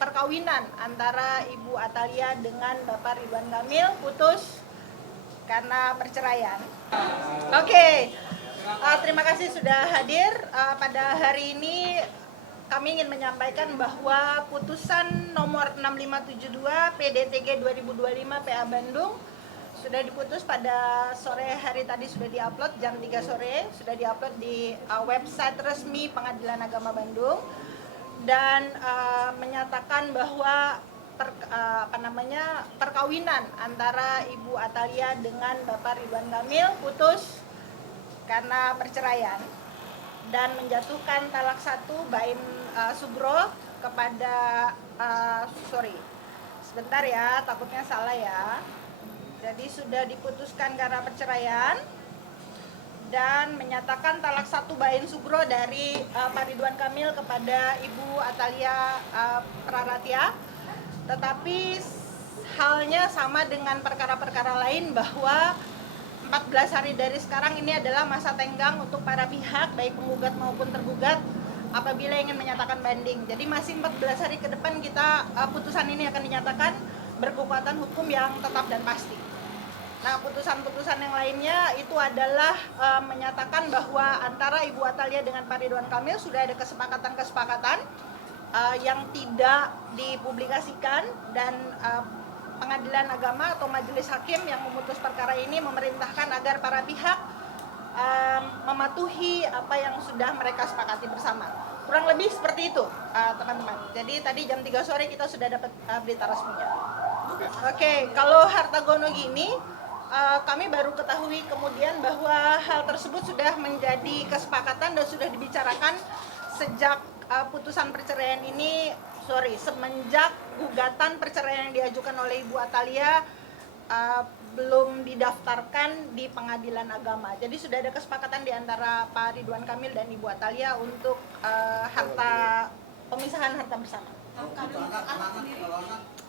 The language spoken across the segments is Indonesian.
perkawinan antara Ibu Atalia dengan Bapak Ridwan Kamil putus karena perceraian. Oke, terima kasih sudah hadir. Pada hari ini kami ingin menyampaikan bahwa putusan nomor 6572 PDTG 2025 PA Bandung sudah diputus pada sore hari tadi, sudah diupload jam 3 sore, sudah diupload di website resmi Pengadilan Agama Bandung, dan menyatakan bahwa perkawinan antara Ibu Atalia dengan Bapak Ridwan Kamil putus karena perceraian, dan menjatuhkan talak 1 bain sugro kepada sebentar ya, takutnya salah ya. Jadi sudah diputuskan karena perceraian dan menyatakan talak 1 bain sugro dari Pak Ridwan Kamil kepada Ibu Atalia Praratia. Tetapi halnya sama dengan perkara-perkara lain, bahwa 14 hari dari sekarang ini adalah masa tenggang untuk para pihak, baik penggugat maupun tergugat, apabila ingin menyatakan banding. Jadi masih 14 hari ke depan putusan ini akan dinyatakan berkekuatan hukum yang tetap dan pasti. Nah, putusan-putusan yang lainnya itu adalah menyatakan bahwa antara Ibu Atalia dengan Pak Ridwan Kamil sudah ada kesepakatan-kesepakatan yang tidak dipublikasikan, dan Pengadilan Agama atau Majelis Hakim yang memutus perkara ini memerintahkan agar para pihak mematuhi apa yang sudah mereka sepakati bersama. Kurang lebih seperti itu, teman-teman. Jadi tadi jam 3 sore kita sudah dapat berita resminya. Oke, kalau harta gono gini, kami baru ketahui kemudian bahwa hal tersebut sudah menjadi kesepakatan dan sudah dibicarakan sejak putusan perceraian ini, semenjak gugatan perceraian yang diajukan oleh Ibu Atalia belum didaftarkan di Pengadilan Agama. Jadi sudah ada kesepakatan di antara Pak Ridwan Kamil dan Ibu Atalia untuk pemisahan harta bersama.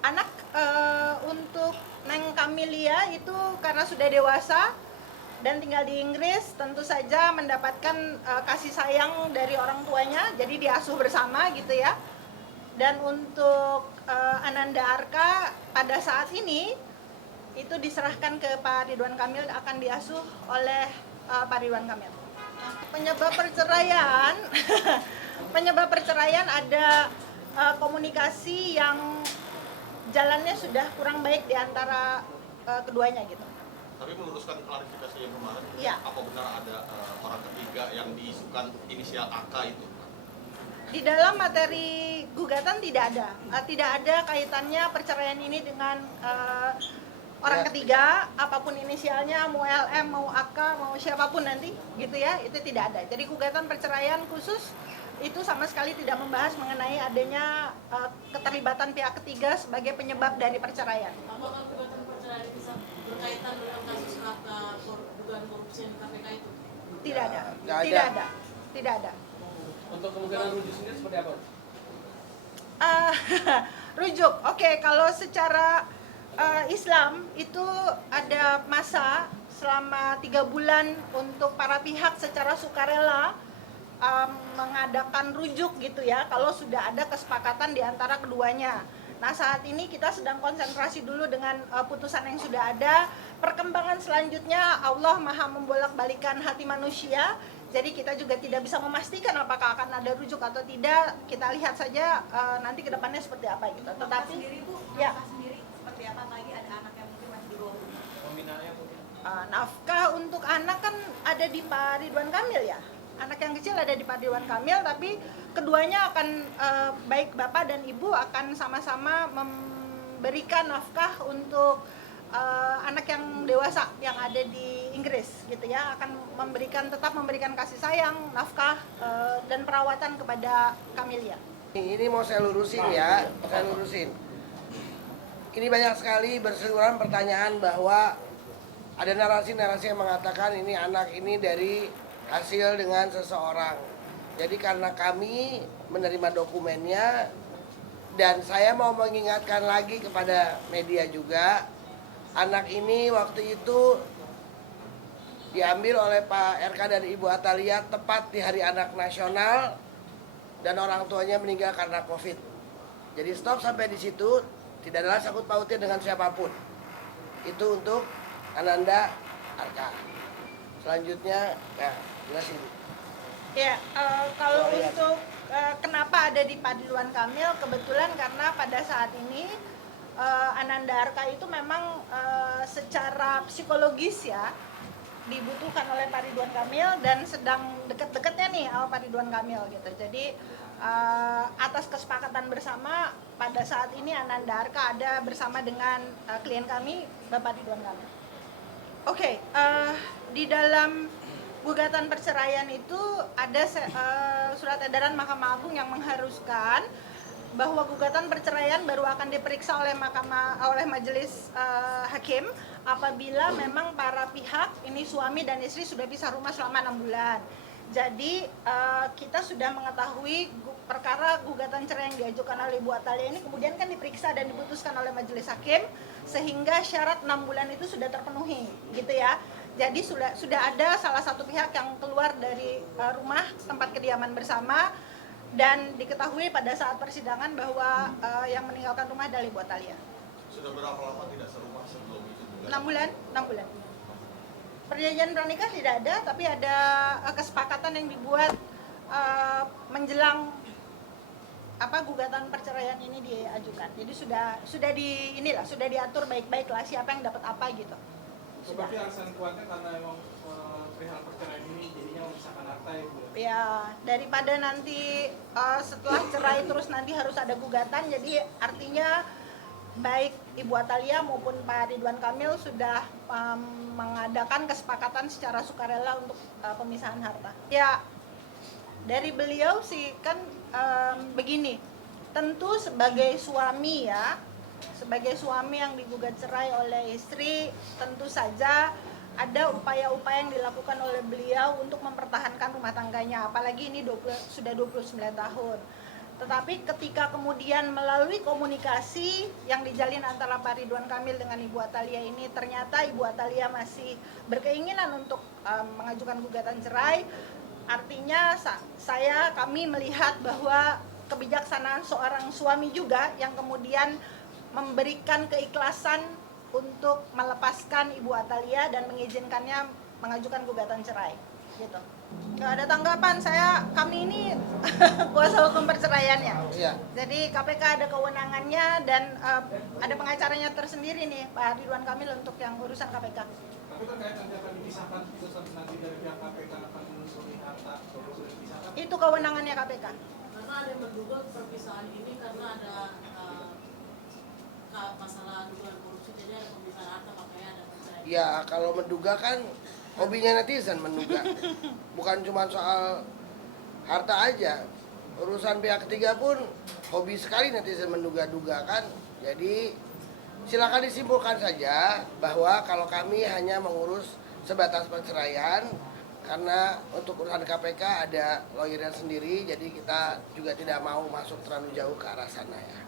Anak untuk Neng Kamilia itu karena sudah dewasa dan tinggal di Inggris, tentu saja mendapatkan kasih sayang dari orang tuanya, jadi diasuh bersama gitu ya. Dan untuk Ananda Arka pada saat ini itu diserahkan ke Pak Ridwan Kamil, akan diasuh oleh Pak Ridwan Kamil. Penyebab perceraian penyebab perceraian ada komunikasi yang jalannya sudah kurang baik di antara keduanya gitu. Tapi meluruskan klarifikasi yang kemarin, ya. Apa benar ada orang ketiga yang diisukan inisial AK itu? Di dalam materi gugatan tidak ada kaitannya perceraian ini dengan orang ketiga, apapun inisialnya, mau LM, mau AK, mau siapapun nanti gitu ya, itu tidak ada. Jadi gugatan perceraian khusus itu sama sekali tidak membahas mengenai adanya keterlibatan pihak ketiga sebagai penyebab dari perceraian. Apakah gugatan perceraian bisa berkaitan dengan kasus dugaan korupsi di KPK itu? Tidak ada. Untuk kemungkinan rujuk sendiri seperti apa? Rujuk, oke, kalau secara Islam itu ada masa selama 3 bulan untuk para pihak secara sukarela mengadakan rujuk gitu ya, kalau sudah ada kesepakatan di antara keduanya. Nah, saat ini kita sedang konsentrasi dulu dengan putusan yang sudah ada. Perkembangan selanjutnya Allah Maha membolak-balikan hati manusia. Jadi kita juga tidak bisa memastikan apakah akan ada rujuk atau tidak. Kita lihat saja nanti kedepannya seperti apa gitu. Tetapi ya, sendiri seperti apa, lagi ada anak yang mungkin masih di bawah umur? Nafkah untuk anak kan ada di Pak Ridwan Kamil ya. Anak yang kecil ada di Pak Ridwan Kamil, tapi keduanya akan baik bapak dan ibu akan sama-sama memberikan nafkah untuk anak yang dewasa yang ada di Inggris gitu ya, akan tetap memberikan kasih sayang, nafkah dan perawatan kepada Kamilia. Ini mau saya lurusin ya, Ini banyak sekali berseliweran pertanyaan bahwa ada narasi-narasi yang mengatakan ini anak ini dari hasil dengan seseorang. Jadi karena kami menerima dokumennya, dan saya mau mengingatkan lagi kepada media juga, anak ini waktu itu diambil oleh Pak RK dan Ibu Atalia tepat di Hari Anak Nasional, dan orang tuanya meninggal karena COVID. Jadi stop sampai di situ, tidak ada sangkut pautnya dengan siapapun. Itu untuk Ananda Arka. Selanjutnya, nah jelasin. Ya, kalau untuk kenapa ada di Pak Ridwan Kamil, kebetulan karena pada saat ini Ananda Arka itu memang secara psikologis ya dibutuhkan oleh Pak Ridwan Kamil dan sedang deket-deketnya nih sama Pak Ridwan Kamil gitu. Jadi atas kesepakatan bersama pada saat ini Ananda Arka ada bersama dengan klien kami Bapak Ridwan Kamil. Oke, di dalam gugatan perceraian itu ada surat edaran Mahkamah Agung yang mengharuskan bahwa gugatan perceraian baru akan diperiksa oleh majelis hakim apabila memang para pihak ini suami dan istri sudah pisah rumah selama 6 bulan. Jadi kita sudah mengetahui perkara gugatan cerai yang diajukan oleh Ibu Atalia ini kemudian kan diperiksa dan diputuskan oleh majelis hakim sehingga syarat 6 bulan itu sudah terpenuhi, gitu ya. Jadi sudah ada salah satu pihak yang keluar dari rumah tempat kediaman bersama dan diketahui pada saat persidangan bahwa yang meninggalkan rumah adalah Ibu Atalia. Sudah berapa lama tidak serumah sebelum itu? 6 bulan. Perjanjian pranikah tidak ada, tapi ada kesepakatan yang dibuat menjelang gugatan perceraian ini diajukan. Jadi sudah diatur baik-baik lah siapa yang dapat apa gitu. Seperti alasan kuatnya karena emang perihal perceraian ini jadinya memisahkan harta ya Bu. Ya, daripada nanti setelah cerai terus nanti harus ada gugatan, jadi artinya baik Ibu Atalia maupun Pak Ridwan Kamil sudah mengadakan kesepakatan secara sukarela untuk pemisahan harta. Ya, dari beliau sih kan begini, tentu sebagai suami ya, sebagai suami yang digugat cerai oleh istri, tentu saja ada upaya-upaya yang dilakukan oleh beliau untuk mempertahankan rumah tangganya, apalagi ini sudah 29 tahun. Tetapi ketika kemudian melalui komunikasi yang dijalin antara Pak Ridwan Kamil dengan Ibu Atalia ini, ternyata Ibu Atalia masih berkeinginan untuk mengajukan gugatan cerai, artinya kami melihat bahwa kebijaksanaan seorang suami juga yang kemudian memberikan keikhlasan untuk melepaskan Ibu Atalia dan mengizinkannya mengajukan gugatan cerai, gitu. Nggak ada tanggapan, kami ini kuasa hukum perceraiannya. Iya. Jadi KPK ada kewenangannya dan ada pengacaranya tersendiri nih Pak Ridwan Kamil untuk yang urusan KPK. Tapi terkait nanti akan dipisahkan putusan nanti dari pihak KPK akan menelusuri harta kalau sudah dipisahkan. Itu kewenangannya KPK. Karena ada yang menduga perpisahan ini karena ada masalah dugaan korupsi, jadi ada pemisahan harta makanya ada perceraian. Ya kalau menduga kan hobinya netizen menduga. Bukan cuma soal harta aja. Urusan pihak ketiga pun hobi sekali netizen menduga-duga kan. Jadi silakan disimpulkan saja bahwa kalau kami hanya mengurus sebatas perceraian karena untuk urusan KPK ada lawyernya sendiri, jadi kita juga tidak mau masuk terlalu jauh ke arah sana ya.